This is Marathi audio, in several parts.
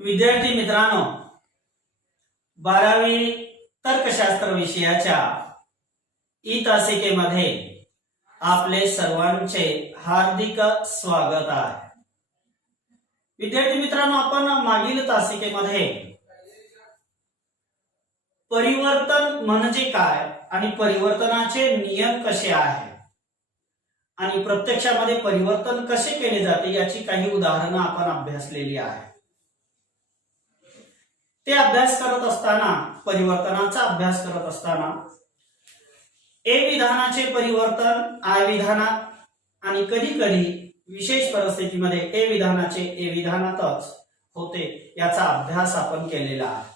विद्यार्थी मित्रांनो, 12वी तर्कशास्त्र विषयाच्या ई तासिकेमध्ये आपले सर्वांचे हार्दिक स्वागत आहे। विद्यार्थी मित्रांनो, आपण मागील तासिकेमध्ये परिवर्तन म्हणजे काय आणि परिवर्तनाचे नियम कसे आहेत आणि प्रत्यक्षामध्ये परिवर्तन कसे केले जाते याची काही उदाहरणे आपण अभ्यासलेली आहेत। ते अभ्यास करत असताना, परिवर्तनाचा अभ्यास करत असताना ए विधानाचे परिवर्तन आय विधानात आणि कधी कधी विशेष परिस्थितीमध्ये ए विधानाचे ए विधानातच होते याचा अभ्यास आपण केलेला आहे।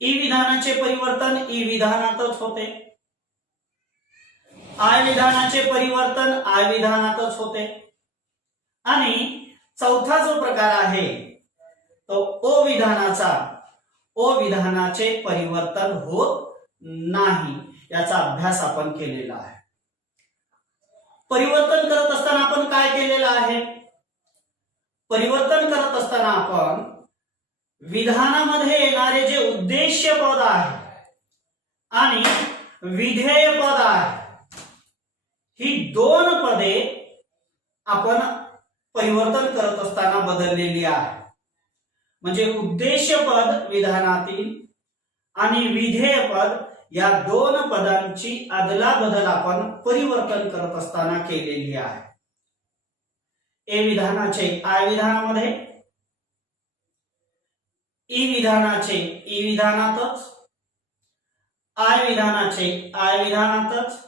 ई विधानाचे परिवर्तन ई विधानातच होते, आय विधानाचे परिवर्तन आय विधानातच होते आणि चौथा जो प्रकार आहे तो ओ विधानाचे परिवर्तन होत नाही याचा अभ्यास आपण केलेला आहे। परिवर्तन करत असताना आपण काय केलेलं आहे? परिवर्तन करत असताना आपण विधानामध्ये येणारे जे उद्देश्य पद आहे आणि विधेय पद आहे, ही दोन पदे आपण परिवर्तन करत असताना बदललेली आहे। म्हणजे उद्देश्य पद विधानातील आणि विधेय पद या दोन पदांची अदलाबदल आपण परिवर्तन करत असताना केलेली आहे। ए विधानाचे आय विधानामध्ये, ई विधानाचे ई विधानातच, आय विधानाचे आय विधानातच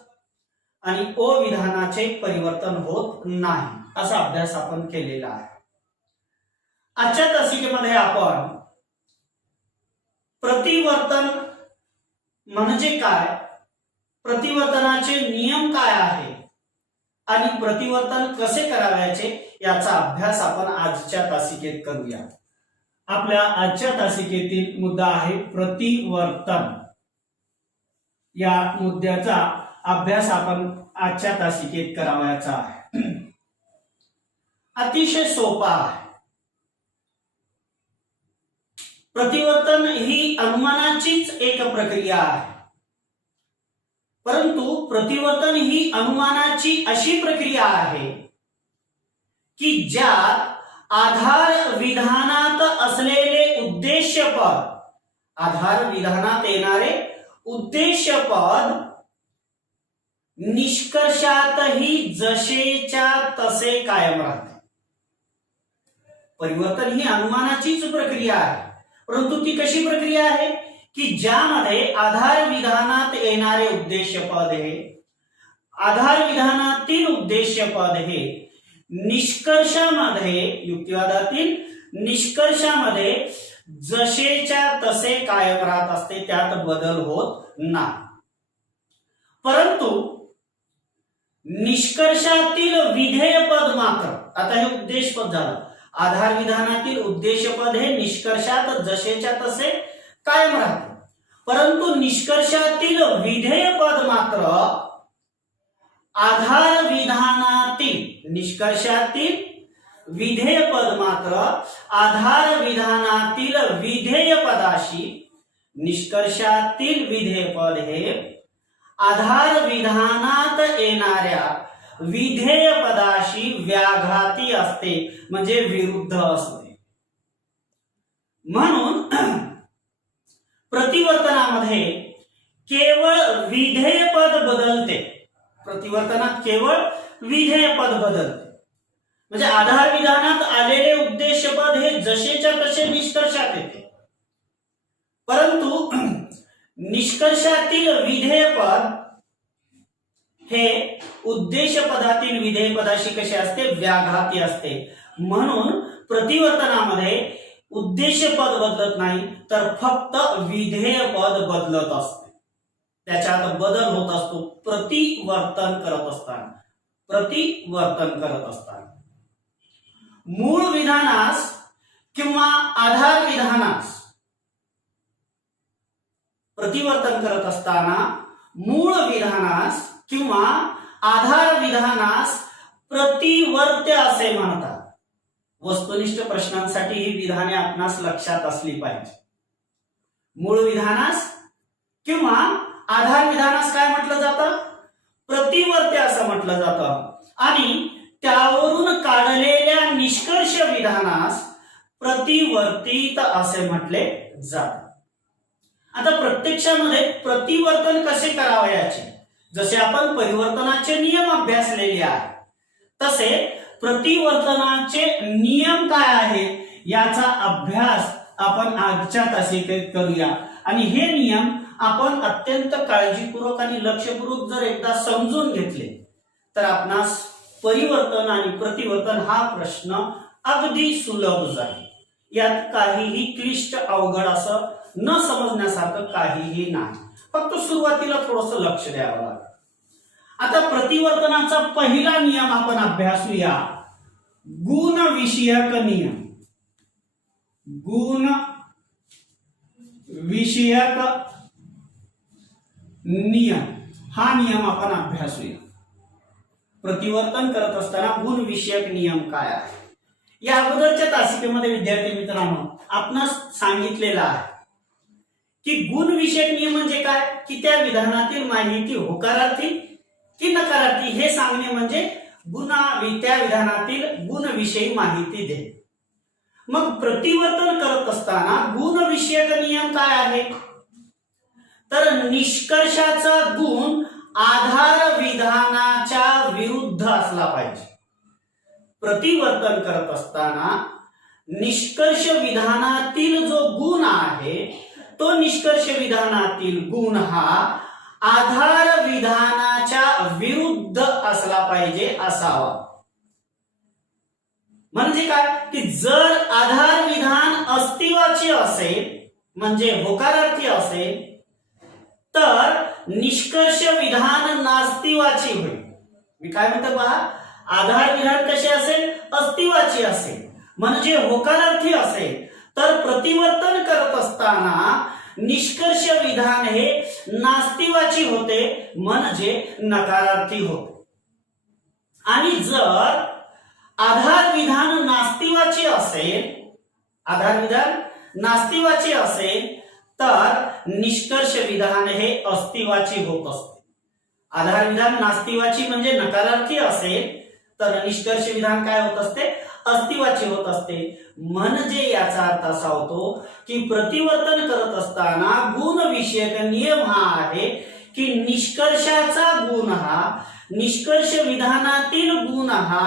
आणि ओ विधानाचे परिवर्तन होत नाही असा अभ्यास आपण केलेला आहे। आजच्या तासिकेमध्ये आपण प्रतिवर्तन म्हणजे काय, प्रतिवर्तनाचे नियम काय आहे आणि प्रतिवर्तन कसे करावयाचे याचा अभ्यास आपण आजच्या तासिकेत करूया। आपल्या आजच्या तासिकेतील मुद्दा आहे प्रतिवर्तन। या मुद्द्याचा अभ्यास आपण आजच्या तासिकेत करावयाचा आहे। अतिशय सोपा आहे। प्रतिवर्तन ही अनुमानाचीच एक प्रक्रिया आहे, परंतु प्रतिवर्तन ही अनुमानाची अशी प्रक्रिया आहे की ज्यात आधार विधानात असलेले उद्देश्य पद, आधार विधानात येणारे उद्देश्य पद निष्कर्षातही जसेच्या तसे कायम राहते। परिवर्तन ही अनुमानाचीच प्रक्रिया आहे, परंतु ती कशी प्रक्रिया आहे की ज्यामध्ये आधार विधानात येणारे उद्देश्य पद हे, आधार विधानातील उद्देश्य पद हे निष्कर्षामध्ये, युक्तिवादातील निष्कर्षामध्ये जसेच्या तसे कायम राहत असते, त्यात बदल होत नाही। परंतु निष्कर्षातील विधेय पद मात्र, आता हे उद्देश पद झालं, आधार विधानातील उद्देश्य पद हे निष्कर्षात जसेच्या तसे कायम राहते, परंतु निष्कर्षातील विधेय पद मात्र आधार विधानातील, निष्कर्षातील विधेय पद मात्र आधार विधानातील विधेय पदाशी, निष्कर्षातील विधेय पद हे आधार विधानात येणाऱ्या विधेय पदाशी व्याघाती असते, म्हणजे विरुद्ध असते। म्हणून प्रतिवर्तनामध्ये केवळ विधेय पद बदलते, प्रतिवर्तनात केवळ विधेय पद बदलते, म्हणजे आधार विधानात आलेले उद्देश्य पद हे जसेच्या तसे निष्कर्षात येते, परंतु निष्कर्षातील विधेय पद हे उद्देश पदातील विधेय पदाशी कसे असते, व्याघाती असते। म्हणून प्रतिवर्तनामध्ये उद्देश पद बदलत नाही, तर फक्त विधेय पद बदलत असते, त्याच्यात बदल होत असतो प्रतिवर्तन करत असताना, प्रतिवर्तन करत असताना। मूळ विधानास किंवा आधार विधानास प्रतिवर्तन करत असताना मूळ विधानास किंवा आधार विधानास प्रतिवर्त्य असे म्हणतात। वस्तुनिष्ठ प्रश्नांसाठी ही विधाने आपणास लक्षात असली पाहिजे. मूळ विधानास किंवा आधार विधानास काय म्हटलं जातं? प्रतिवर्ती असं म्हटलं जातं. आणि त्यावरून काढलेल्या निष्कर्ष विधानास प्रतिवर्तीत असे म्हटले जाते. आता प्रत्यक्षामध्ये प्रतिवर्तन कसे करावयाचे, जसे आपण परिवर्तनाचे नियम अभ्यासलेले आहे तसे प्रतिवर्तनाचे नियम काय आहे याचा अभ्यास आपण आजच्या तासिकेत करूया. आणि हे नियम आपण अत्यंत काळजीपूर्वक आणि लक्षपूर्वक जर एकदा समजून घेतले तर आपणास परिवर्तन आणि प्रतिवर्तन हा प्रश्न अगदी सुलभ जाईल. यात काहीही क्लिष्ट अवघड असं न समजण्यासारखं काहीही नाही. फक्त सुरुवातीला थोडंसं लक्ष द्यावं लागेल. आता प्रतिवर्तनाचा पहिला नियम आपण अभ्यासूया. गुण विषयक नियम. गुण विषयक नियम हा नियम आपण अभ्यासूया. प्रतिवर्तन करत असताना गुण विषयक नियम काय आहे? या अगोदरच्या तासिकेमध्ये विद्यार्थी मित्रांनो आपणास सांगितलेलं आहे की गुण विषयक नियम म्हणजे काय, की त्या विधानातील माहिती होकारार्थी की नकारार्थी हे सांगणे म्हणजे त्या विधानातील गुणविषयी माहिती दे. मग प्रतिवर्तन करत असताना गुण विषयक नियम काय आहे? तर निष्कर्षाचा गुण आधार विधानाच्या विरुद्ध असला पाहिजे. प्रतिवर्तन करत असताना निष्कर्ष विधानातील जो गुण आहे तो निष्कर्ष विधानातील गुण हा आधार विधानाच्या विरुद्ध असला पाहिजे असावा. म्हणजे काय, की जर आधार विधान अस्तित्वाचे असेल म्हणजे होकारार्थी असेल तर निष्कर्ष विधान नास्तिवाची होईल. मी काय म्हणतो पहा, आधार विधान कसे असेल? अस्तित्वाचे असेल म्हणजे होकारार्थी असेल तर प्रतिवर्तन करत असताना निष्कर्ष विधान हे नास्तिवाची होते म्हणजे नकारार्थी होते. आणि जर आधार विधान नास्तिवाचे असेल, आधार विधान नास्तिवाचे असेल तर निष्कर्ष विधान हे अस्तित्वाचे होत असते. आधार विधान नास्तिवाची म्हणजे नकारार्थी असेल तर निष्कर्ष विधान काय होत असते? अस्तित्वाचे होत असते. म्हणजे याचा अर्थ असा होतो की प्रतिवर्तन करत असताना गुण विषयक नियम हा आहे की निष्कर्षाचा गुण हा, निष्कर्ष विधानातील गुण हा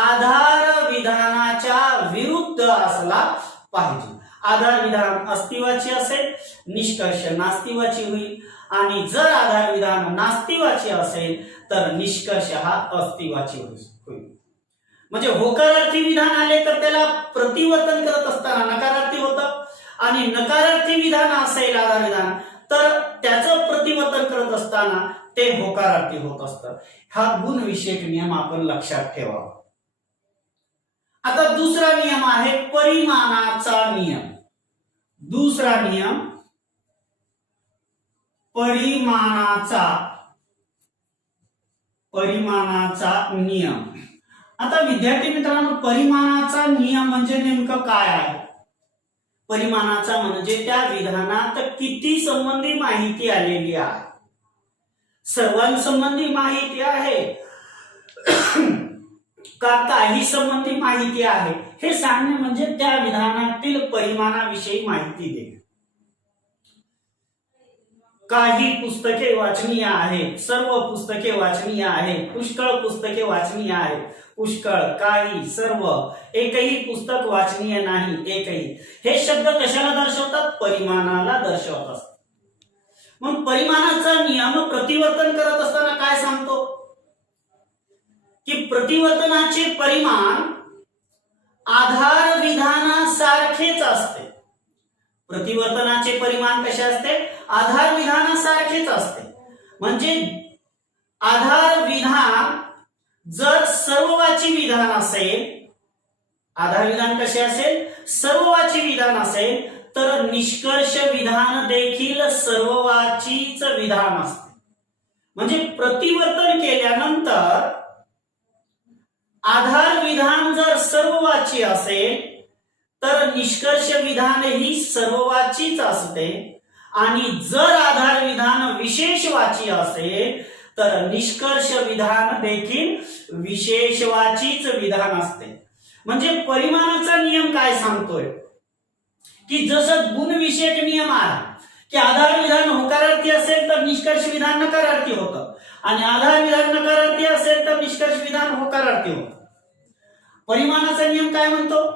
आधार विधानाच्या विरुद्ध असला पाहिजे. आधार विधान अस्तित्वाचे असेल निष्कर्ष नास्तिवाची होईल आणि जर आधार विधान नास्तिवाचे असेल तर निष्कर्ष हा अस्तित्वाची होईल. म्हणजे होकारार्थी विधान आले तर त्याला प्रतिवर्तन करत असताना नकारार्थी होतं आणि नकारार्थी विधान असेल आधार विधान तर त्याचं प्रतिवर्तन करत असताना ते होकारार्थी होत असतं. हा गुण विषयक नियम आपण लक्षात ठेवावा. आता दुसरा नियम आहे परिमाणाचा नियम. दुसरा नियम परिमाणाचा नियम. आता विद्यार्थी मित्रांनो परिमाणाचा नियम म्हणजे नेमकं काय आहे? परिमाणाचा म्हणजे त्या विधानात किती संबंधी माहिती आलेली आहे, सर्वांसंबंधी माहिती आहे का काही संबंधी माहिती आहे हे सांगणे म्हणजे त्या विधानातील परिमाणाविषयी माहिती देणे. काही पुस्तके वाचनीय आहेत, सर्व पुस्तके वाचनीय आहेत, पुष्कळ पुस्तके वाचनीय आहेत, पुष्कळ, काही, सर्व, एकही पुस्तक वाचनीय नाही, एकही. हे शब्द कशाला दर्शवतात? परिमाणाला दर्शवत असतात. मग परिमाणाचा नियम प्रतिवर्तन करत असताना काय सांगतो की प्रतिवर्तनाचे परिमाण आधार विधानासारखेच असते. प्रतिवर्तनाचे परिमाण कसे असते? आधार विधानासारखेच असते. म्हणजे आधार विधान जर सर्ववाची विधान असेल, आधार विधान कसे असेल? सर्ववाची विधान असेल तर निष्कर्ष विधान देखील सर्ववाचीच विधान असते. म्हणजे प्रतिवर्तन केल्यानंतर आधार विधान जर सर्ववाची असेल तर निष्कर्ष विधान ही सर्ववाचीच असते, आणि जर आधार विधान विशेषवाची असेल तर निष्कर्ष विधान देखील विशेषवाचीच विधान असते. म्हणजे परिमाणाचा नियम काय सांगतोय की जसं गुणविषयक नियम आहे की आधार विधान होकारार्थी असेल तर निष्कर्ष विधान नकारार्थी होतं, आणि आधार विधान नकारार्थी असेल तर निष्कर्ष विधान होकारार्थी होतं. परिमाणाचा नियम काय म्हणतो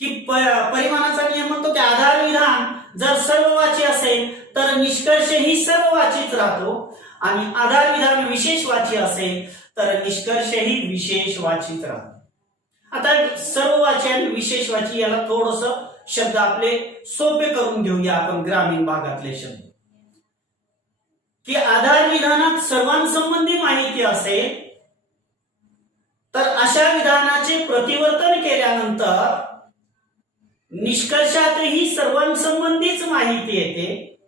की परिमाणाचा नियम म्हणतो की आधार विधान जर सर्ववाची असेल तर निष्कर्ष ही सर्ववाचीच राहतो, आणि आधार विधान विशेषवाची असेल तर निष्कर्ष ही विशेषवाचीच राहतो. आता सर्ववाची आणि विशेषवाची याला थोडस शब्द आपले सोपे करून घेऊया आपण, ग्रामीण भागातले शब्द. की आधार विधानात सर्वांसंबंधी माहिती असेल तर अशा विधानाचे प्रतिवर्तन केल्यानंतर निष्कर्षातही सर्वांसंबंधीच माहिती येते,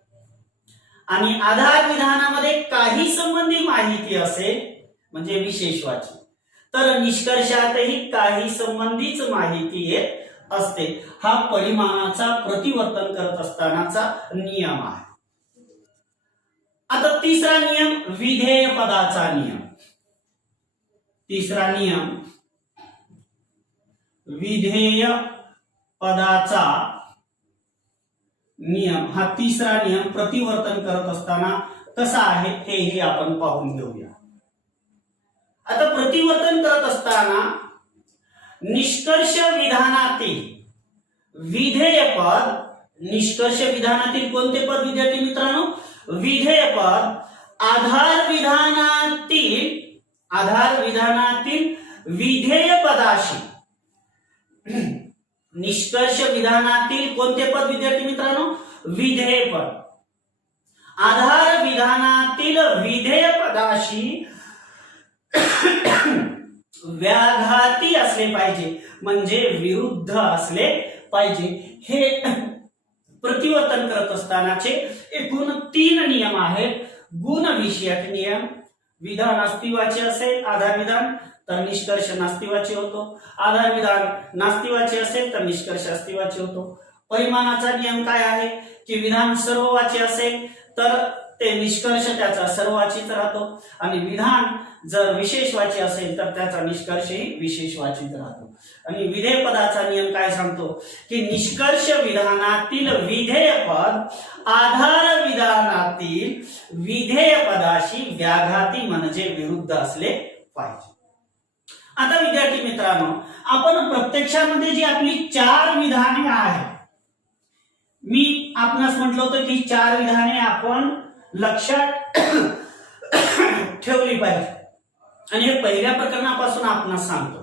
आणि आधार विधानामध्ये काही संबंधी माहिती असेल म्हणजे विशेषवाची तर निष्कर्षातही काही संबंधीच माहिती येत असते. हा परिमाणाचा प्रतिवर्तन करत असतानाचा नियम आहे. आता तिसरा नियम विधेय पदाचा नियम. तिसरा नियम विधेय पदाचा नियम. हा तिसरा नियम प्रतिवर्तन करत असताना कसा आहे हेही आपण पाहून घेऊया. आता प्रतिवर्तन करत असताना निष्कर्ष विधानातील विधेय पद, निष्कर्ष विधानातील कोणते पद विद्यार्थी मित्रांनो? विधेय पद आधार विधानातील विधेय पदाशी, निष्कर्ष विधानातील कोणते पद विद्यार्थी मित्रांनो? विधेय पद आधार विधानातील विधेय पदाशी व्याघाती असले पाहिजे, म्हणजे विरुद्ध असले पाहिजे. हे प्रतिवर्तन करत असतानाचे एकूण 3 नियम आहेत. गुणविषयक नियम, विधान अस्तित्वाचे असेल आधार विधान तर निष्कर्ष नास्तिवाची होतो, आधार विधान नास्तिवाचे असेल तर निष्कर्ष अस्तित्वाचे होतो. परिमाणाचा नियम काय आहे की विधान सर्ववाची असेल तर ते निष्कर्ष त्याचा सर्ववाचीच राहतो, आणि विधान जर विशेषवाची असेल तर त्याचा निष्कर्षही विशेषवाचीच राहतो. आणि विधेय पदाचा नियम काय सांगतो की निष्कर्ष विधानातील विधेय पद आधार विधानातील विधेय पदाशी व्याघाती म्हणजे विरुद्ध असले पाहिजे. आता विद्यार्थी मित्रांनो, आपण प्रत्यक्षामध्ये जी आपली 4 विधाने आहेत, मी आपणास म्हटलं होतं की 4 विधाने आपण लक्षात ठेवली पाहिजे, आणि हे पहिल्या प्रकरणापासून आपणास सांगतो.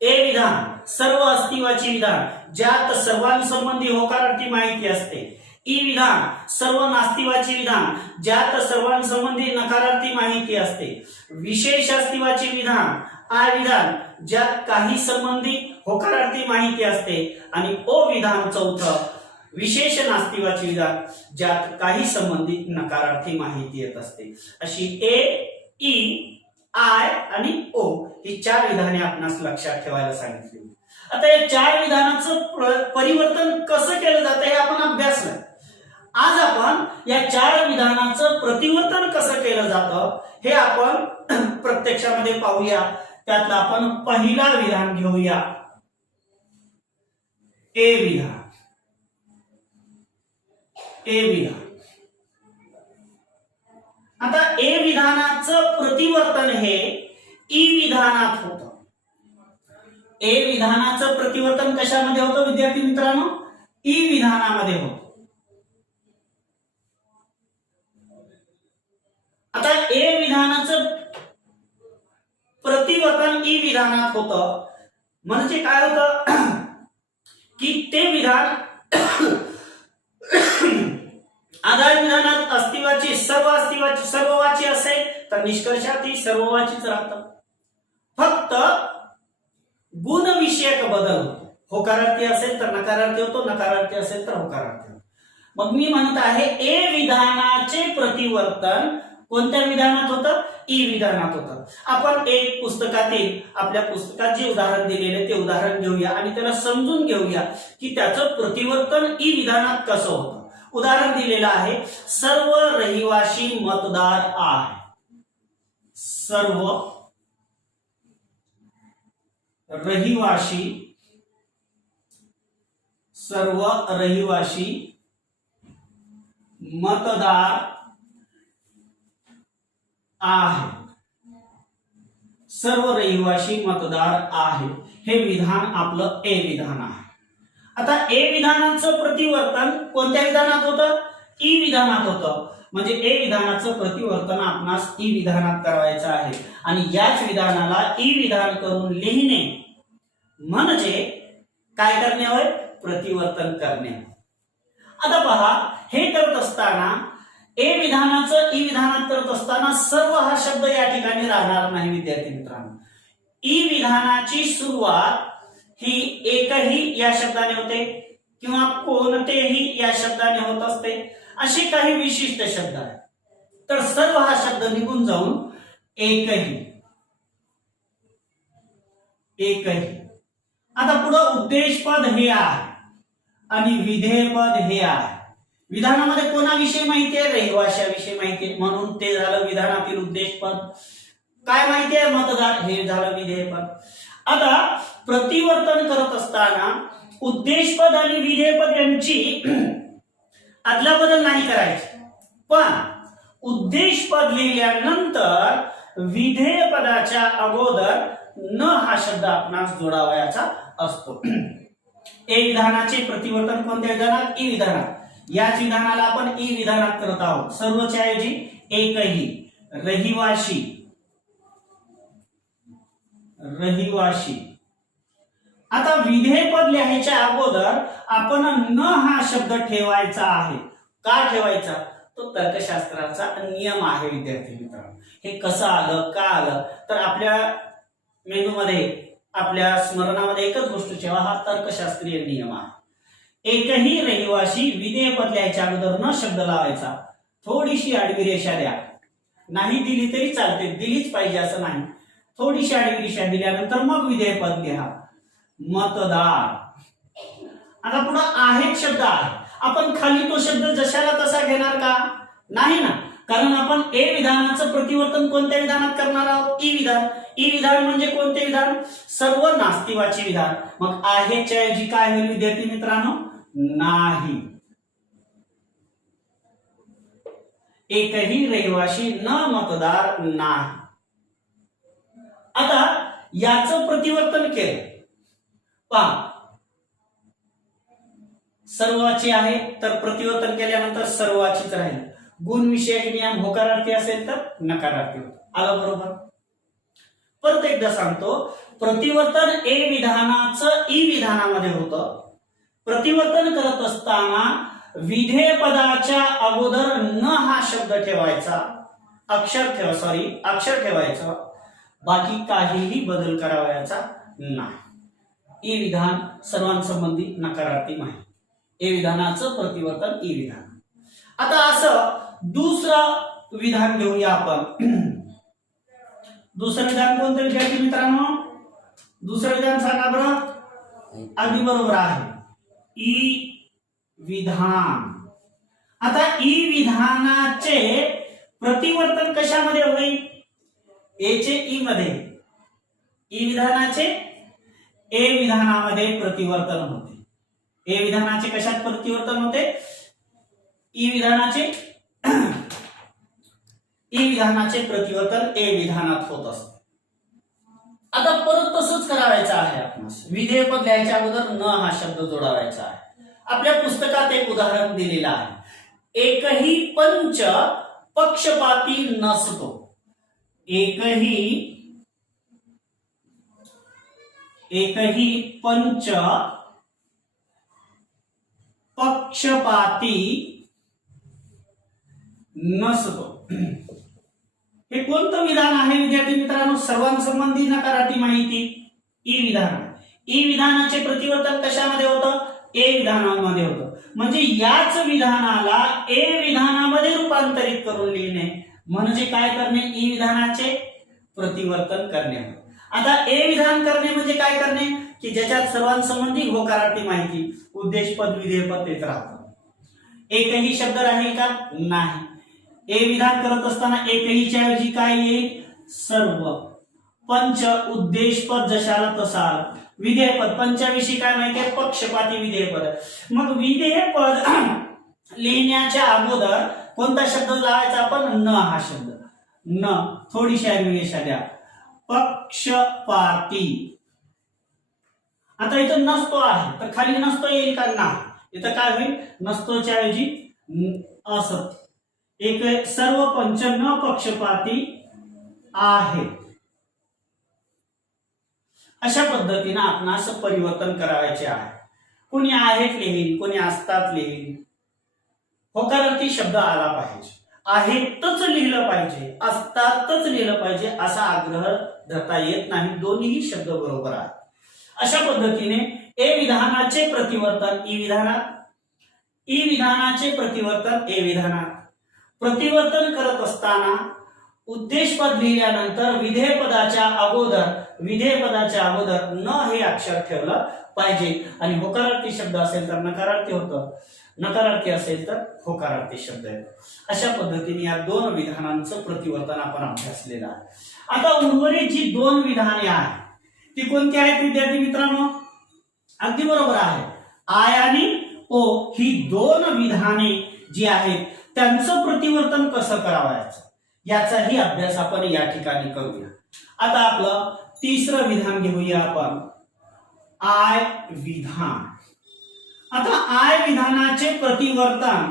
ए विधान सर्व अस्तित्वाची विधान ज्यात सर्वांसंबंधी होकारार्थी माहिती असते. ई विधान सर्व नास्तिवाची विधान ज्यात सर्वांसंबंधी नकारार्थी माहिती असते. विशेष अस्तित्वाची विधान आय विधान ज्यात काही संबंधी होकारार्थी माहिती असते. आणि ओ विधान चौथं विशेष नास्तिवाची विधान ज्यात काही संबंधित नकारार्थी माहिती येत असते. अशी ए, ई, आय आणि ओ ही 4 विधाने आपणास लक्षात ठेवायला सांगितली. आता या 4 विधानाचं परिवर्तन कसं केलं जातं हे आपण अभ्यासलं. आज आपण या 4 विधानाचं प्रतिवर्तन कसं केलं जातं हे आपण प्रत्यक्षामध्ये पाहूया. त्यातलं आपण पहिला विधान घेऊया, ए विधान. ए विधान. आता ए विधानाचं प्रतिवर्तन हे ई विधानात होतं. ए विधानाचं प्रतिवर्तन कशामध्ये होतं विद्यार्थी मित्रांनो? ई विधानामध्ये होतं. आता ए विधानाचं प्रतिवर्तन ई विधानात होतं म्हणजे काय होतं की ते विधान आधार विधानात अस्तित्वाची सर्ववाची असेल तर निष्कर्षात ही सर्ववाचीच राहतं. फक्त गुणविषयक बदल होतो. होकारार्थी असेल तर नकारार्थी होतो, नकारार्थी असेल तर होकारार्थी होतो. मग मी म्हणत आहे ए विधानाचे प्रतिवर्तन कोणत्या विधानात होतं? ई विधानात होतं. आपण एक पुस्तकातील आपल्या पुस्तकात जे उदाहरण दिलेले ते उदाहरण घेऊया आणि त्याला समजून घेऊया की त्याचं प्रतिवर्तन ई विधानात कसं होतं. उदाहरण दिलेलं आहे, सर्व रहिवासी मतदार आहे. सर्व रहिवासी मतदार आहे. सर्व रहिवासी मतदार आहे. हे विधान आपलं ए विधान आहे. आता ए विधानाचं प्रतिवर्तन कोणत्या विधानात होतं? ई विधानात होतं. म्हणजे ए विधानाचं प्रतिवर्तन आपणास ई विधानात करायचं आहे आणि याच विधानाला ई विधान करून लिहिणे म्हणजे काय करणे होय? प्रतिवर्तन करणे. आता पहा, हे करत असताना ए विधानाचं ई विधानात करत असताना सर्व हा शब्द या ठिकाणी राहणार नाही विद्यार्थी मित्रांनो. ई विधानाची सुरुवात ही एकही या शब्दाने होते किंवा कोणतेही या शब्दाने होत असते. असे काही विशिष्ट शब्द आहेत. तर सर्व हा शब्द निघून जाऊन एकही. आता पुढे उद्देशपद हे आहे आणि विधेयपद हे आहे. विधानामध्ये कोणाविषयी माहिती आहे? रहिवाशाविषयी माहिती आहे, म्हणून ते झालं विधानातील उद्देशपद. काय माहिती आहे? मतदार. हे झालं विधेयपद. आता प्रतिवर्तन करत असताना उद्देशपद आणि विधेयपद यांची अदलाबदल नाही करायची, पण उद्देशपद लिहिल्यानंतर विधेयपदाच्या अगोदर न हा शब्द आपणास जोडावयाचा असतो. ए विधानाचे प्रतिवर्तन कोणत्या विधानात? ई विधानात. याच विधानाला आपण ई विधानात करत आहोत. सर्वच्या ऐवजी एकही. रहिवाशी. आता विधेयपद लिहायच्या अगोदर आपण न हा शब्द ठेवायचा आहे. का ठेवायचा? तो तर्कशास्त्राचा नियम आहे विद्यार्थी मित्रांनो. हे कसं आलं, का आलं? तर आपल्या मेंदूमध्ये, आपल्या स्मरणामध्ये एकच गोष्ट ठेवा, हा तर्कशास्त्रीय नियम आहे. एकही रहिवाशी विधेयपद लिहायच्या अगोदर न शब्द लावायचा. थोडीशी आडवी रेषा द्या. नाही दिली तरी चालते, दिलीच पाहिजे असं नाही. थोडीशी आडवी रेषा दिल्यानंतर मग विधेयपद लिहा. मतदार. आता पुढे आहे शब्द आहे. आपण खाली तो शब्द जशाला तसा घेणार का? नाही ना, कारण आपण ए विधानाचं प्रतिवर्तन कोणत्या विधानात करणार आहोत? ई विधान. ई विधान म्हणजे कोणते विधान? सर्व नास्तिवाची विधान. मग आहेच्या ऐवजी काय होईल विद्यार्थी मित्रांनो? नाही. एकही रहिवाशी न मतदार नाही. आता याचं प्रतिवर्तन केलं. पहा, सर्वाची आहे तर प्रतिवर्तन केल्यानंतर सर्वाचीच राहील. गुण विषयक नियम होकारार्थी असेल तर नकारार्थी होतो. आलं बरोबर? परत एकदा सांगतो, प्रतिवर्तन ए विधानाचं ई विधानामध्ये होतं. प्रतिवर्तन करत असताना विधेयपदाच्या अगोदर न हा शब्द ठेवायचा, अक्षर ठेवायचं. बाकी काहीही बदल करावयाचा नाही. ई विधान सर्वांसंबंधी नकारार्थी माहिती. ए विधानाचं प्रतिवर्तन ई विधान. आता असं दुसरं विधान घेऊया आपण. दुसरं विधान कोणतं विद्यार्थी मित्रांनो? दुसरं विधान सांगा बरं. अगदी बरोबर आहे, ई विधान. आता ई विधानाचे प्रतिवर्तन कशामध्ये होईल? ए चे ई मध्ये. ई विधानाचे ए विधानामध्ये प्रतिवर्तन होते. ए विधानाचे कशात प्रतिवर्तन होते? ई विधानाचे प्रतिवर्तन ए विधानात होत असते. आता परत तसंच करायचं आहे आपणास. विधेयपद लिहायच्या अगोदर न हा शब्द जोडावायचा आहे. आपल्या पुस्तकात एक उदाहरण दिलेलं आहे. एकही पंच पक्षपाती नसतो. एकही पंच पक्षपाती नसतो. हे कोणतं विधान आहे विद्यार्थी मित्रांनो? सर्वांसंबंधी नकारार्थी माहिती. ई विधान. ई विधानाचे प्रतिवर्तन कशामध्ये होतं? ए विधानामध्ये होतं. म्हणजे याच विधानाला ए विधानामध्ये रूपांतरित करून लिहिणे म्हणजे काय करणे? ई विधानाचे प्रतिवर्तन करणे. आता ए विधान करणे म्हणजे काय करणे? की ज्याच्यात सर्वांसंबंधी होकारार्थी माहिती, उद्देशपद विधेयपद तेच राहतं. एकही शब्द राहील का? नाही. ए विधान करत असताना एकहीच्या ऐवजी काय येईल? सर्व. पंच उद्देशपद जशाला तसा. विधेयपद पंचाविषयी काय माहितीये? पक्षपाती विधेयपद. मग विधेयपद लिहिण्याच्या अगोदर कोणता शब्द लावायचा आपण? न हा शब्द. न थोडीशी ऍग्रिगेशन द्या. पक्षपाती. आता इथं नसतो आहे तर खाली नसतो येईल का? ना. इथं काय होईल? नसतोच्या ऐवजी असत. एक सर्व पंच न पक्षपाती आहे. अशा पद्धतीने आपण असं परिवर्तन करायचे आहे. कोणी आहेत लिहिल, कोणी असतात लिहिल. होकारार्थी शब्द आला पाहिजे. आहेतच लिहिलं पाहिजे, असतातच लिहिलं पाहिजे असा आग्रह धरता येत नाही. दोन्ही शब्द बरोबर आहेत. अशा पद्धतीने ए विधानाचे प्रतिवर्तन ई विधानात, ई विधानाचे प्रतिवर्तन ए विधानात. प्रतिवर्तन करत असताना उद्देशपद लिहिल्यानंतर विधेयपदाच्या अगोदर न हे अक्षर ठेवलं पाहिजे. आणि होकारार्थी शब्द असेल तर नकारार्थी होतं, नकारार्थी असेल तर होकारार्थी शब्द येतो. अशा पद्धतीने या दोन विधानांचं प्रतिवर्तन आपण अभ्यासलेलं आहे. आता उर्वरित जी दोन विधाने आहेत ती कोणती आहेत विद्यार्थी मित्रांनो? अगदी बरोबर आहे. आय आणि ओ ही दोन विधाने जी आहेत त्यांचं प्रतिवर्तन कसं करावायचं याचाही अभ्यास आपण या ठिकाणी करूया. आता आपलं तिसरं विधान घेऊया आपण. आय विधान. आता आय विधानाचे प्रतिवर्तन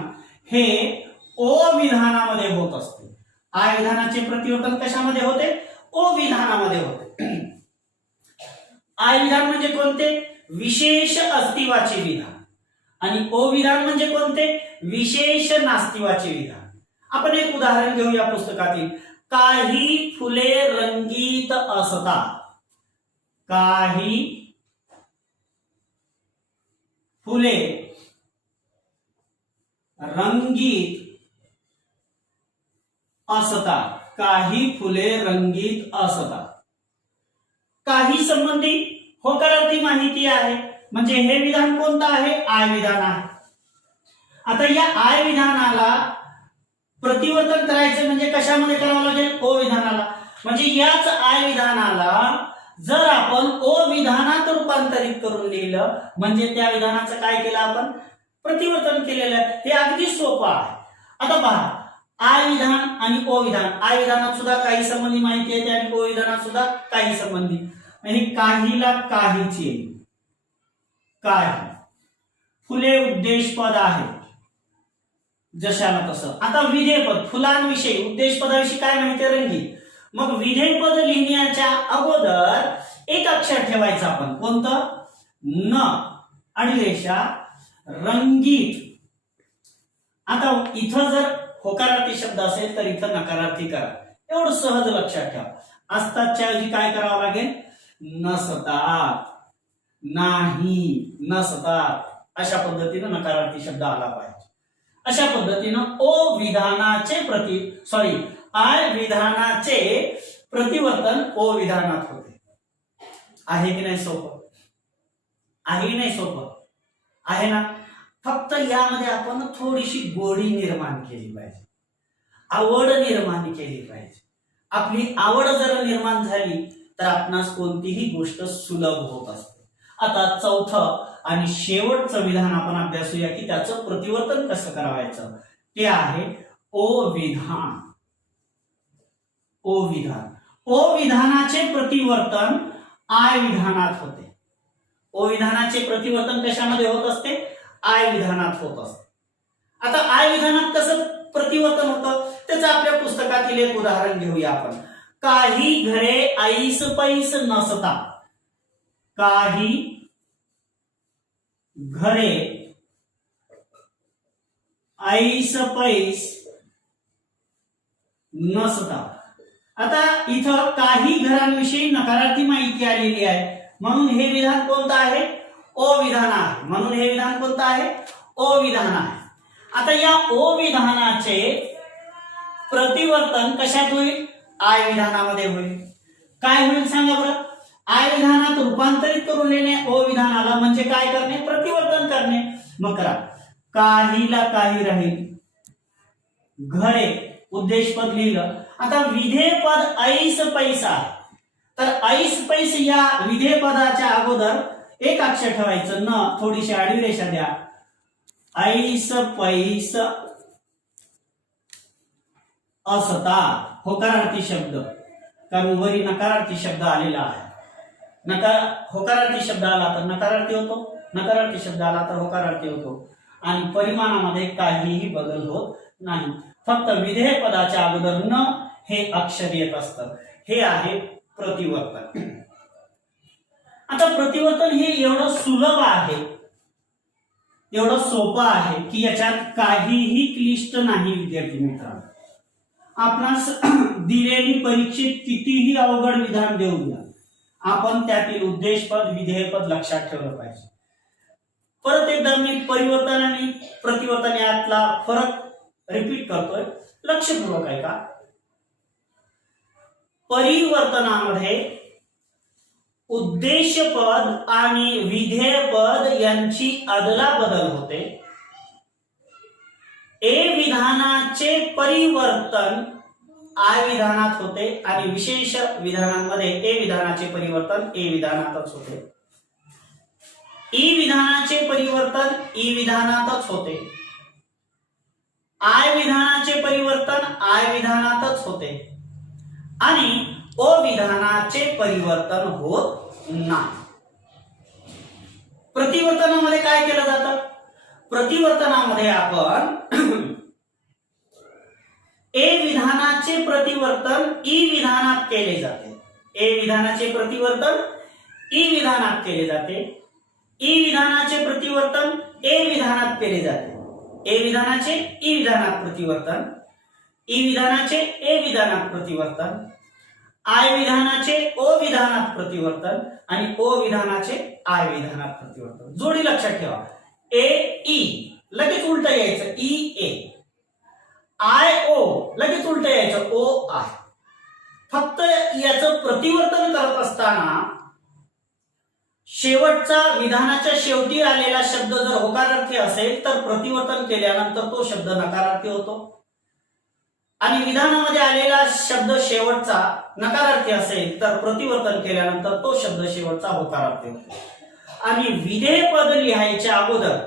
हे ओ विधानामध्ये होत असते. आय विधानाचे प्रतिवर्तन कशामध्ये होते? ओ विधानामध्ये होते. आय विधान म्हणजे कोणते? विशेष अस्तित्वाचे विधान. आणि ओ विधान म्हणजे कोणते? विशेष नास्तित्वाचे विधान. आपण एक उदाहरण घेऊया पुस्तकातील. काही फुले रंगीत असतात. काही फुले रंगीत असतात. काही फुले रंगीत असतात. काही संबंधी होकारार्थी माहिती आहे म्हणजे हे विधान कोणतं आहे? आय विधान आहे. आता या आय विधानाला प्रतिवर्तन करायचं म्हणजे कशामध्ये करावं लागेल? ओ विधानाला. म्हणजे याच आय विधानाला जर आपण ओ विधानात रूपांतरित करून लिहिलं म्हणजे त्या विधानाचं काय केलं आपण? प्रतिवर्तन केलेलं आहे. हे अगदी सोपं आहे. आता पहा, आय विधान आणि ओ विधान. आय विधानात सुद्धा काही संबंधी माहिती येते आणि ओ विधानात सुद्धा काही संबंधी. आणि काहीला काहीच येईल. काही फुले उद्देशपद आहे जशाला तसं. आता विधेयपद फुलांविषयी उद्देशपदाविषयी काय माहिती? रंगीत. मग विधेयपद लिहिण्याच्या अगोदर एक अक्षर ठेवायचं आपण. कोणतं? न आणि रेषा रंगीत. आता इथं जर होकारार्थी शब्द असेल तर इथं नकारार्थी करा. एवढं सहज लक्षात ठेवा. असतातच्या ऐवजी काय करावं लागेल? नसतात, नाही, नसतात. अशा पद्धतीनं नकारार्थी शब्द आला पाहिजे. अशा पद्धतीनं ओ विधानाचे आय विधानाचे प्रतिवर्तन ओ विधानात होते. आहे की नाही सोपं? आहे की नाही सोपं? आहे ना? फक्त यामध्ये आपण थोडीशी गोडी निर्माण केली पाहिजे, आवड निर्माण केली पाहिजे. आपली आवड जर निर्माण झाली तर आपणास कोणतीही गोष्ट सुलभ होत असते. आता चौथं आणि शेवटचं विधान आपण अभ्यासूया की त्याचं प्रतिवर्तन कसं करायचं. ते आहे ओ विधान. ओ विधान. ओ विधानाचे प्रतिवर्तन आय विधानात होते. ओ विधानाचे प्रतिवर्तन कशामध्ये होत असते? आय विधानात होत असते. आता आय विधानात कसं प्रतिवर्तन होतं त्याचं आपल्या पुस्तकातील एक उदाहरण घेऊया आपण. काही घरे ऐस पैस नसतात. काही घरे ऐस पैस नसतात. आता इथं काही घरांविषयी नकारार्थी माहिती आलेली आहे म्हणून हे विधान कोणतं आहे? ओ विधान आहे. म्हणून हे विधान कोणतं आहे? ओ विधान आहे. आता या ओ विधानाचे प्रतिवर्तन कशात होईल? आय विधानामध्ये होईल. काय होईल सांगा बरं? आय विधानात रूपांतरित करून लेणे ओ विधानाला म्हणजे काय करणे? प्रतिवर्तन करणे. मग करा. काहीला काही राहील, घरे उद्देशपद लिहिलं. आता विधेयपद ऐस पैसा, तर ऐस पैस या विधेयपदाच्या अगोदर एक अक्षर ठेवायचं, न थोडीशी आडवी रेषा द्या. ऐस पैस असता होकारार्थी शब्द, कारण वरी नकारार्थी शब्द आलेला आहे. होकारार्थी शब्द आला तर नकारार्थी होतो, नकारार्थी शब्द आला तर होकारार्थी होतो. आणि परिमाणामध्ये काहीही बदल होत नाही. फक्त विधेय पदाच्या अगोदर न हे अक्षर येत असतं. हे आहे प्रतिवर्तन. आता प्रतिवर्तन हे एवढं सुलभ आहे, एवढं सोपं आहे की याच्यात काहीही क्लिष्ट नाही. विद्यार्थी मित्रांनो, आपणास दिलेली परीक्षेत कितीही अवघड विधान देऊ द्या, आपण त्यातील उद्देशपद विधेयपद लक्षात ठेवलं पाहिजे. परत एकदा मी परिवर्तन आणि प्रतिवर्तन यातला फरक रिपीट करतोय, लक्षपूर्वक आहे का? परिवर्तनामध्ये उद्देशपद आणि विधेयपद यांची अदलाबदल होते. ए विधानाचे परिवर्तन आय विधानात होते आणि विशेष विधानांमध्ये ए विधानाचे परिवर्तन ए विधानातच होते. ई विधानाचे परिवर्तन ई विधानातच होते. आय विधानाचे परिवर्तन आय विधानातच होते आणि ओ विधानाचे परिवर्तन होत नाही. प्रतिवर्तनामध्ये काय केलं जातं? प्रतिवर्तनामध्ये आपण ए विधानाचे प्रतिवर्तन ई विधानात केले जाते. ए विधानाचे प्रतिवर्तन ई विधानात केले जाते. ई विधानाचे प्रतिवर्तन ए विधानात केले जाते. ए विधानाचे ई विधानात प्रतिवर्तन, ई विधानाचे ए विधानात प्रतिवर्तन, आय विधानाचे ओ विधानात प्रतिवर्तन आणि ओ विधानाचे आय विधानात प्रतिवर्तन. जोडी लक्षात ठेवा. ए ई लगेच उलट यायचं ई ए, आय ओ लगेच उलट यायचं ओ आय. फक्त याचं प्रतिवर्तन करत असताना शेवटचा विधानाच्या शेवटी आलेला शब्द जर होकारार्थी असेल तर प्रतिवर्तन केल्यानंतर तो शब्द नकारार्थी होतो आणि विधानामध्ये आलेला शब्द शेवटचा नकारार्थी असेल तर प्रतिवर्तन केल्यानंतर तो शब्द शेवटचा होकारार्थी होतो. आणि विधेयपद लिहायच्या अगोदर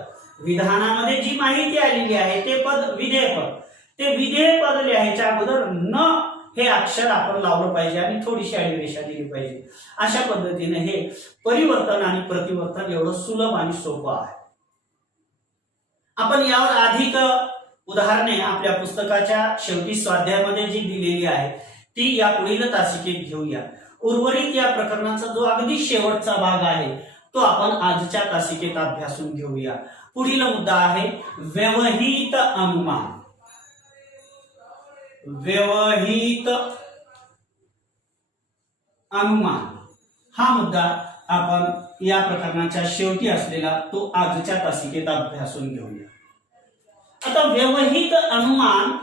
विधानामध्ये जी माहिती आलेली आहे ते पद विधेयपद, ते विधेयपद लिहायच्या अगोदर न हे अक्षर आपण लावलं पाहिजे आणि थोडीशी आडवी रेषा दिली पाहिजे. अशा पद्धतीने हे परिवर्तन आणि प्रतिवर्तन एवढं सुलभ आणि सोपं आहे. आपण यावर अधिक उदाहरणे आपल्या पुस्तकाच्या शेवटी स्वाध्यायामध्ये जी दिलेली आहे ती या पुढील तासिकेत घेऊया. उर्वरित या प्रकरणाचा जो अगदी शेवटचा भाग आहे तो आपण आजच्या तासिकेत अभ्यासून घेऊया. पुढील मुद्दा आहे व्यवहित अनुमान. व्यवहित अनुमान हा मुद्दा आपण या प्रकरणाच्या शेवटी असलेला तो आजच्या तासिकेत अभ्यासून घेऊया. आता व्यवहित अनुमान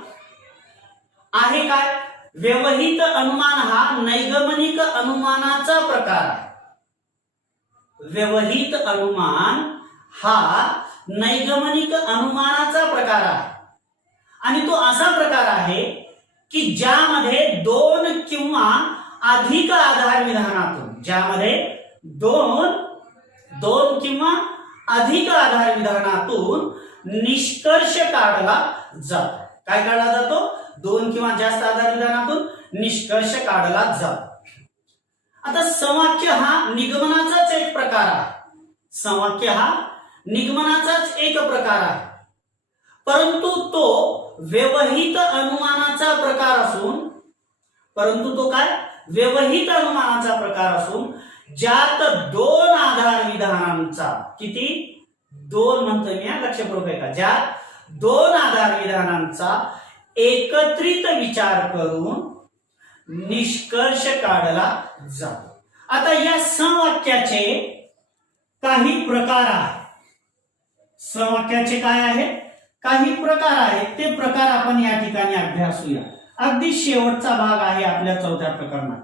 आहे काय? व्यवहित अनुमान हा नैगमनिक अनुमानाचा प्रकार आहे. व्यवहित अनुमान हा नैगमनिक अनुमानाचा प्रकार आहे आणि तो असा प्रकार आहे की ज्यामध्ये दोन किंवा अधिक आधार विधानातून, ज्यामध्ये दोन किंवा अधिक आधार विधानातून निष्कर्ष काढला जातो. काय काढला जातो? दोन किंवा जास्त आधार विधानातून निष्कर्ष काढला जातो. आता समवाक्य हा निगमनाचाच एक प्रकार आहे. समवाक्य हा निगमनाचाच एक प्रकार आहे, परंतु तो व्यवहित अनुमानाचा प्रकार असून, परंतु तो काय? व्यवहित अनुमानाचा प्रकार असून ज्यात दोन आधार विधानांचा, किती? दोन म्हणतोय मी, लक्षपूर्वक आहे का? ज्यात दोन आधार विधानांचा एकत्रित विचार करून निष्कर्ष काढला जातो. आता या समवाक्याचे काही प्रकार आहेत. समवाक्याचे काय आहेत? काही प्रकार आहेत. ते प्रकार आपण या ठिकाणी अभ्यासूया. अगदी शेवटचा भाग आहे आपल्या चौथ्या प्रकरणात.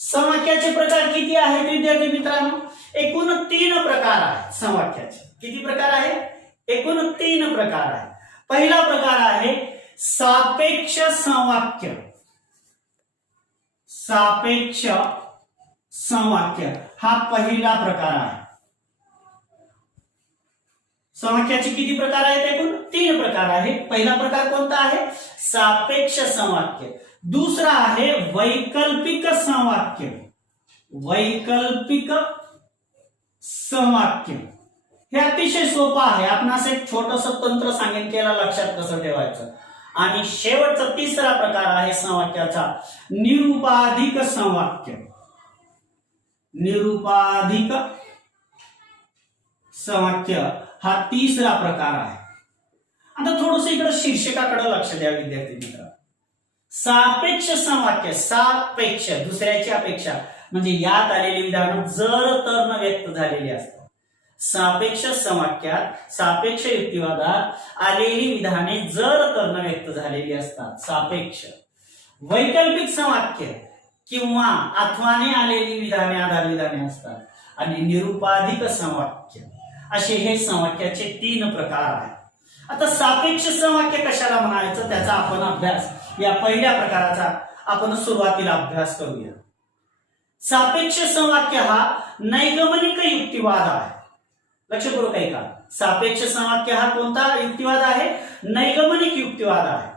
समवाक्याचे प्रकार किती आहेत विद्यार्थी मित्रांनो? एकूण 3 प्रकार आहेत समवाक्याचे. किती प्रकार आहेत? एकूण 3 प्रकार आहेत. पहिला प्रकार आहे सापेक्ष समवाक्य. सापेक्ष समवाक्य हा पहिला प्रकार आहे. समवाक्याचे किती प्रकार आहेत? एकूण 3 प्रकार आहेत. पहिला प्रकार कोणता आहे? सापेक्ष समवाक्य. दुसरा आहे वैकल्पिक समवाक्य. वैकल्पिक समवाक्य हे अतिशय सोपं आहे. आपणास एक छोटस तंत्र सांगेन केला लक्षात कसं ठेवायचं. आणि शेवटचा तिसरा प्रकार आहे समवाक्याचा निरुपाधिक समवाक्य. निरुपाधिक समवाक्य हा तिसरा प्रकार आहे. आता थोडस इकडे शीर्षकाकडे लक्ष द्या विद्यार्थी मित्र. सापेक्ष समवाक्य. सापेक्ष दुसऱ्याची अपेक्षा म्हणजे यात आलेली विधान जर तर न व्यक्त झालेली असतात. सापेक्ष समवाक्यात सापेक्ष युक्तिवादात आलेली विधाने जर तर न व्यक्त झालेली असतात. सापेक्ष. वैकल्पिक समवाक्य किंवा अथवाने आलेली विधाने आधार विधाने असतात. आणि निरुपाधिक समवाक्य असे हे समवाक्याचे 3 प्रकार आहेत. आता सापेक्ष समवाक्य कशाला म्हणायचं त्याचा आपण अभ्यास या पहिल्या प्रकाराचा आपण सुरुवातीला अभ्यास करूया. सापेक्ष समवाक्य हा नैगमनिक युक्तिवाद आहे. लक्ष करू काही का? सापेक्ष समवाक्य हा कोणता युक्तिवाद आहे? नैगमनिक युक्तिवाद आहे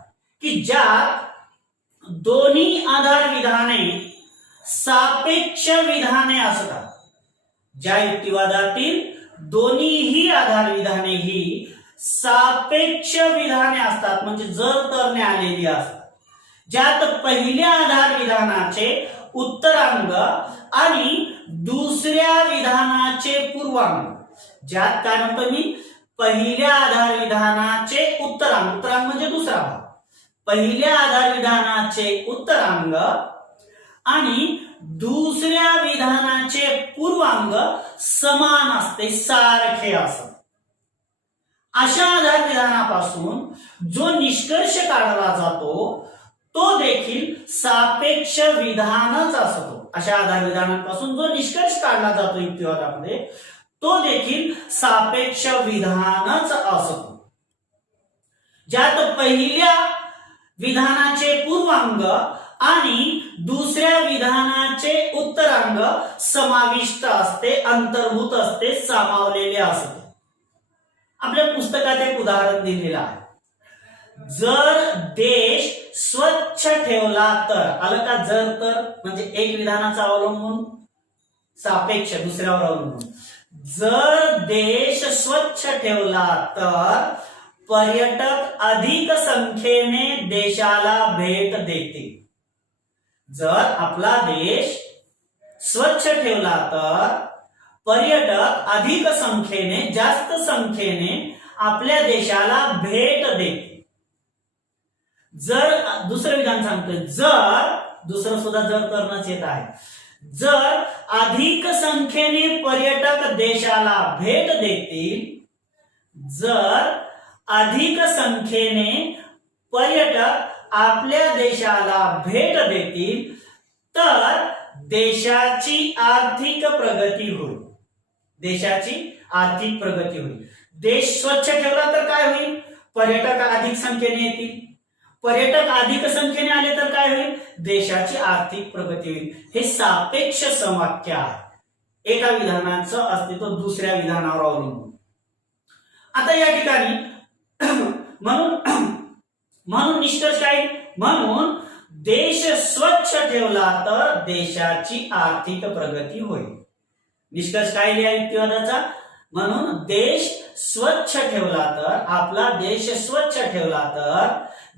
की ज्यात दोन्ही आधार विधाने सापेक्ष विधाने असतात. ज्या युक्तिवादातील दोन्हीही आधार विधाने ही सापेक्ष विधाने असतात म्हणजे जर तरने आलेली असतात. ज्यात पहिल्या आधार विधानाचे उत्तरांग आणि दुसऱ्या विधानाचे पूर्वांग. ज्यात काय म्हणतो मी? पहिल्या आधार विधानाचे उत्तरांग. उत्तरांग म्हणजे दुसरा भाग. पहिल्या आधार विधानाचे उत्तरांग आणि दुसऱ्या विधानाचे पूर्वांग समान असते, सारखे असते. अशा आधार विधानापासून जो निष्कर्ष काढला जातो तो देखील सापेक्ष विधानच असतो. अशा आधार विधानापासून जो निष्कर्ष काढला जातो युक्तिवादामध्ये तो देखील सापेक्ष विधानच असतो. ज्यात पहिल्या विधानाचे पूर्वांग आणि दुसऱ्या विधानाचे उत्तरांग समाविष्ट असते, अंतर्भूत असते, सामावलेले असते. आपल्या पुस्तकात एक उदाहरण दिलेलं आहे. जर देश स्वच्छ ठेवला तर. आलं का? जर तर म्हणजे एक विधानाचा अवलंबून सापेक्ष दुसऱ्यावर अवलंबून. जर देश स्वच्छ ठेवला तर पर्यटक अधिक संख्येने देशाला भेट देतील. जर आपला देश स्वच्छ ठेवला तर पर्यटक अधिक संख्येने जास्त संख्येने आपल्या देशाला भेट देतील. जर दुसरं विधान सांगतोय जर दुसरं सुद्धा जर करणंच येत आहे. जर अधिक संख्येने पर्यटक देशाला भेट देतील. जर अधिक संख्येने पर्यटक आपल्या देशाला भेट देतील तर देशाची आर्थिक प्रगती होईल. देशाची आर्थिक प्रगती होईल. देश स्वच्छ ठेवला तर काय होईल? पर्यटक अधिक संख्येने येतील. पर्यटक अधिक संख्येने आले तर काय होईल? देशाची आर्थिक प्रगती होईल. हे सापेक्ष समवाक्य आहे. एका विधानाचं अस्तित्व दुसऱ्या विधानावर अवलंबून. आता या ठिकाणी म्हणून निष्कर्ष काय? म्हणून देश स्वच्छ ठेवला तर देशाची आर्थिक प्रगती होईल. निष्कर्ष काय लिहा युक्तिवादाचा? म्हणून देश स्वच्छ ठेवला तर, आपला देश स्वच्छ ठेवला तर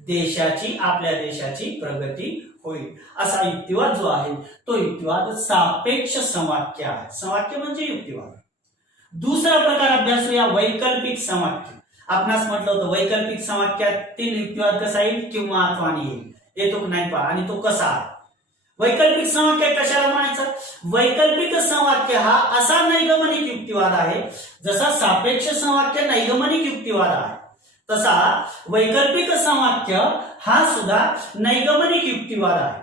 देशाची आपल्या देशाची प्रगती होईल. असा युक्तिवाद जो आहे तो युक्तिवाद सापेक्ष समवाक्य आहे. समवाक्य म्हणजे युक्तिवाद. दुसरा प्रकार अभ्यासूया वैकल्पिक समवाक्य. आपणास म्हटलं होतं वैकल्पिक समवाक्यातील युक्तिवाद कसा येईल? किंवा अथवाने येईल. येतो नाही पहा. आणि तो कसा आहे? वैकल्पिक समवाक्य कशाला म्हणायचं? वैकल्पिक समवाक्य हा असा नैगमनिक युक्तिवाद आहे जसा सापेक्ष समवाक्य नैगमनिक युक्तिवाद आहे तसा वैकल्पिक समवाक्य हा सुद्धा नैगमनिक युक्तिवाद आहे.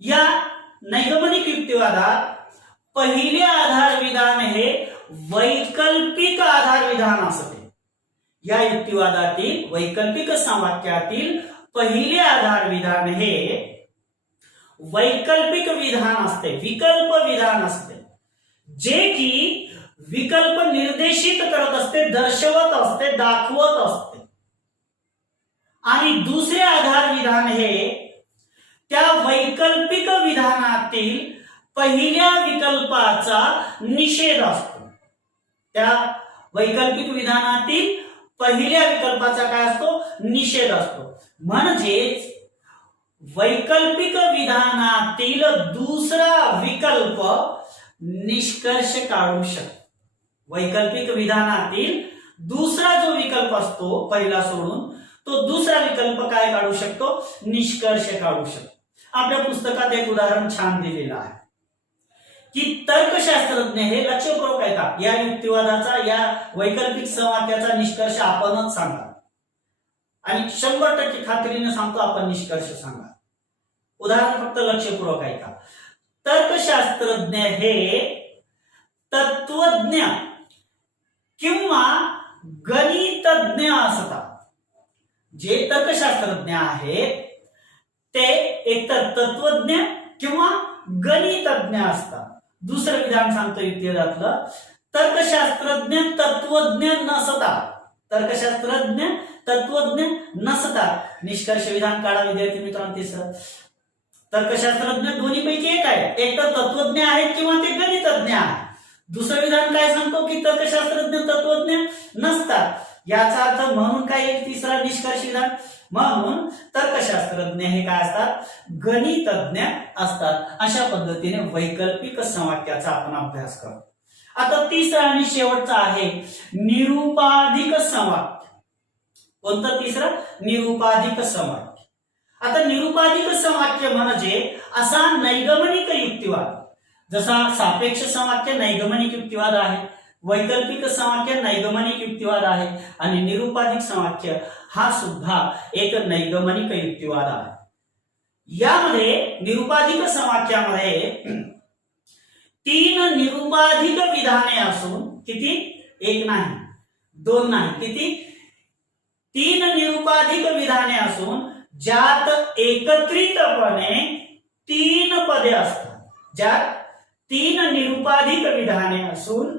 या नैगमनिक युक्तिवादात पहिले आधार विधान हे वैकल्पिक आधार विधान असते. या युक्तिवादातील वैकल्पिक समवाक्यातील पहिले आधार विधान हे वैकल्पिक विधान असते, विकल्प विधान असते, जे की विकल्प निर्देशित करत असते, दर्शवत असते, दाखवत असते. आणि दुसरे आधार विधान हे त्या वैकल्पिक विधानातील पहिल्या विकल्पाचा निषेध असतो. त्या वैकल्पिक विधानातील पहिल्या विकल्पाचा काय असतो? निषेध असतो. म्हणजेच वैकल्पिक विधानातील दुसरा विकल्प निष्कर्ष काढू शकतो. वैकल्पिक विधानातील दुसरा जो विकल्प असतो पहिला सोडून, तो दुसरा विकल्प काय काढू शकतो? निष्कर्ष काढू शकतो. आपल्या पुस्तकात एक उदाहरण छान दिलेलं आहे की तर्कशास्त्रज्ञ हे लक्षपूर्वक आहे का, या युक्तिवादाचा, या वैकल्पिक समवाक्याचा निष्कर्ष आपणच सांगा आणि 100% खात्रीने सांगतो आपण निष्कर्ष सांगा. उदाहरण फक्त लक्षपूर्वक आहे का. तर्कशास्त्रज्ञ हे तत्वज्ञ किंवा गणितज्ञ असतात. जे तर्कशास्त्रज्ञ आहेत ते एकतर तत्वज्ञ किंवा गणितज्ञ असतात. दुसरं विधान सांगतो युक्तिवादातलं, तर्कशास्त्रज्ञ तत्वज्ञ नसतात. तर्कशास्त्रज्ञ तत्वज्ञ नसतात. निष्कर्ष विधान काढा विद्यार्थी मित्रांनो. तिसरं, तर्कशास्त्रज्ञ दोन्हीपैकी एक आहे, एक तर तत्वज्ञ आहेत किंवा ते गणितज्ञ आहेत. दुसरं विधान काय सांगतो की तर्कशास्त्रज्ञ तत्वज्ञ नसतात. याचा अर्थ म्हणून काय येईल? तिसरा निष्कर्ष विधान, म्हणून तर्कशास्त्रज्ञ हे काय असतात? गणितज्ञ असतात. अशा पद्धतीने वैकल्पिक समवाक्याचा आपण अभ्यास करू. आता तिसरा आणि शेवटचा आहे निरुपाधिक समवाक्य. कोणतं तिसरं? निरुपाधिक समवाक्य. आता निरुपाधिक समवाक्य म्हणजे असा नैगमनिक युक्तिवाद, जसा सापेक्ष समवाक्य नैगमनिक युक्तिवाद आहे, वैकल्पिक समवाक्य नैगमनिक युक्तिवाद आहे आणि निरुपाधिक समवाक्य हा सुद्धा एक नैगमनिक युक्तिवाद आहे. यामध्ये निरुपाधिक समवाक्यामध्ये 3 निरुपाधिक विधाने असून, किती? 1 नाही, 2 नाही, किती? 3 निरुपाधिक विधाने असून ज्यात एकत्रितपणे 3 पदे असतात. ज्यात 3 निरुपाधिक विधाने असून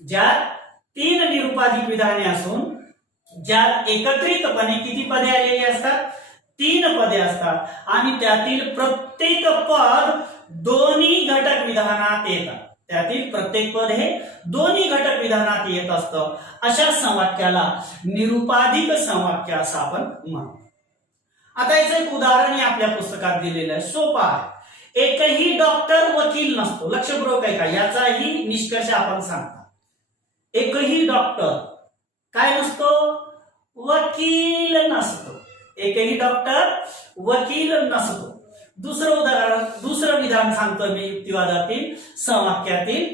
ज्यात 3 निरुपाधिक विधाने असून ज्यात एकत्रितपणे किती पदे आलेली असतात? 3 पदे असतात आणि त्यातील प्रत्येक पद दोन्ही घटक विधानात येतात. त्यातील प्रत्येक पद हे दोन्ही घटक विधानात येत असतं. अशा समवाक्याला निरुपाधिक समवाक्य असं आपण म्हणतो. आता याचं एक उदाहरण आपल्या पुस्तकात दिलेलं आहे, सोपं आहे. एकही डॉक्टर वकील नसतो. लक्षपूर्वक आहे का, याचाही निष्कर्ष आपण सांगता. एकही डॉक्टर काय नसतो? वकील नसतो. एकही डॉक्टर वकील नसतो. दुसरं उदाहरण, दुसरं विधान सांगतो मी युक्तिवादातील समवाक्यातील,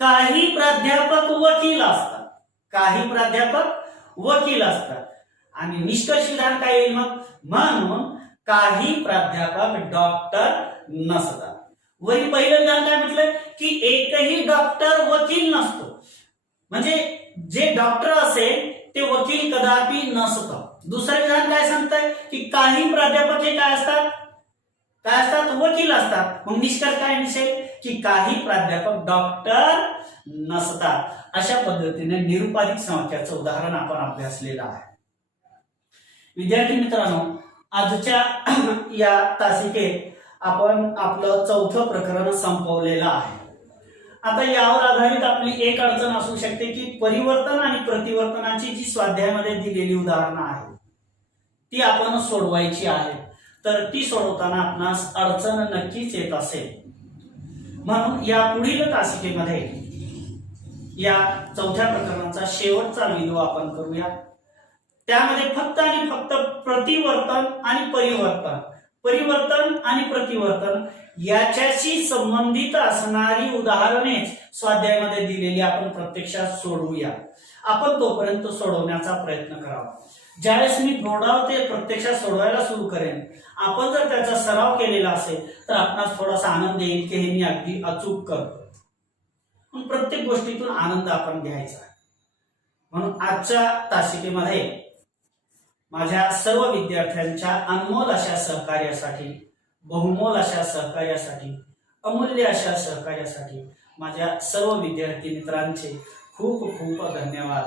काही प्राध्यापक वकील असतात. काही प्राध्यापक वकील असतात आणि निष्कर्ष विधान काय येईल मग? म्हणून काही प्राध्यापक डॉक्टर नसतात. वरील पहिलं विधान काय म्हटलं की एकही डॉक्टर वकील नसतो, म्हणजे जे डॉक्टर असेल ते वकील कदापि नसतं. दुसरं विधान काय सांगतंय की काही प्राध्यापक हे काय असतात? काय असतात? वकील असतात. मग निष्कर्ष काय निघेल की काही प्राध्यापक डॉक्टर नसतात. अशा पद्धतीने निरुपाधिक समवाक्याचं उदाहरण आपण अभ्यासलेलं आहे. विद्यार्थी मित्रांनो, आजच्या या तासिकेत आपण आपलं 4थं प्रकरण संपवलेलं आहे. आता यावर आधारित आपली एक अडचण असू शकते की परिवर्तन आणि प्रतिवर्तनाची जी स्वाध्यायामध्ये दिलेली उदाहरणं आहेत ती आपण सोडवायची आहे. तर ती सोडवताना आपणास अडचण नक्कीच येत असेल. म्हणून या पुढील तासिकेमध्ये या 4थ्या प्रकरणाचा शेवटचा व्हिडिओ आपण करूया. त्यामध्ये फक्त आणि फक्त प्रतिवर्तन आणि परिवर्तन, परिवर्तन आणि प्रतिवर्तन याच्याशी संबंधित असणारी उदाहरणेच स्वाध्यायामध्ये दिलेली आपण प्रत्यक्षात सोडवूया. आपण तोपर्यंत सोडवण्याचा प्रयत्न करावा. ज्यावेळेस मी बोर्डावर ते प्रत्यक्षात सोडवायला सुरू करेन, आपण जर त्याचा सराव केलेला असेल तर आपणास थोडासा आनंद येईल की हे मी अगदी अचूक करतो. पण प्रत्येक गोष्टीतून आनंद आपण घ्यायचा. म्हणून आजच्या तासिकेमध्ये माझ्या सर्व विद्यार्थ्यांच्या अनमोल अशा सहकार्यासाठी, बहुमोल अशा सहकार्यासाठी, अमूल्य अशा सहकार्यासाठी माझ्या सर्व विद्यार्थी मित्रांचे खूप खूप धन्यवाद.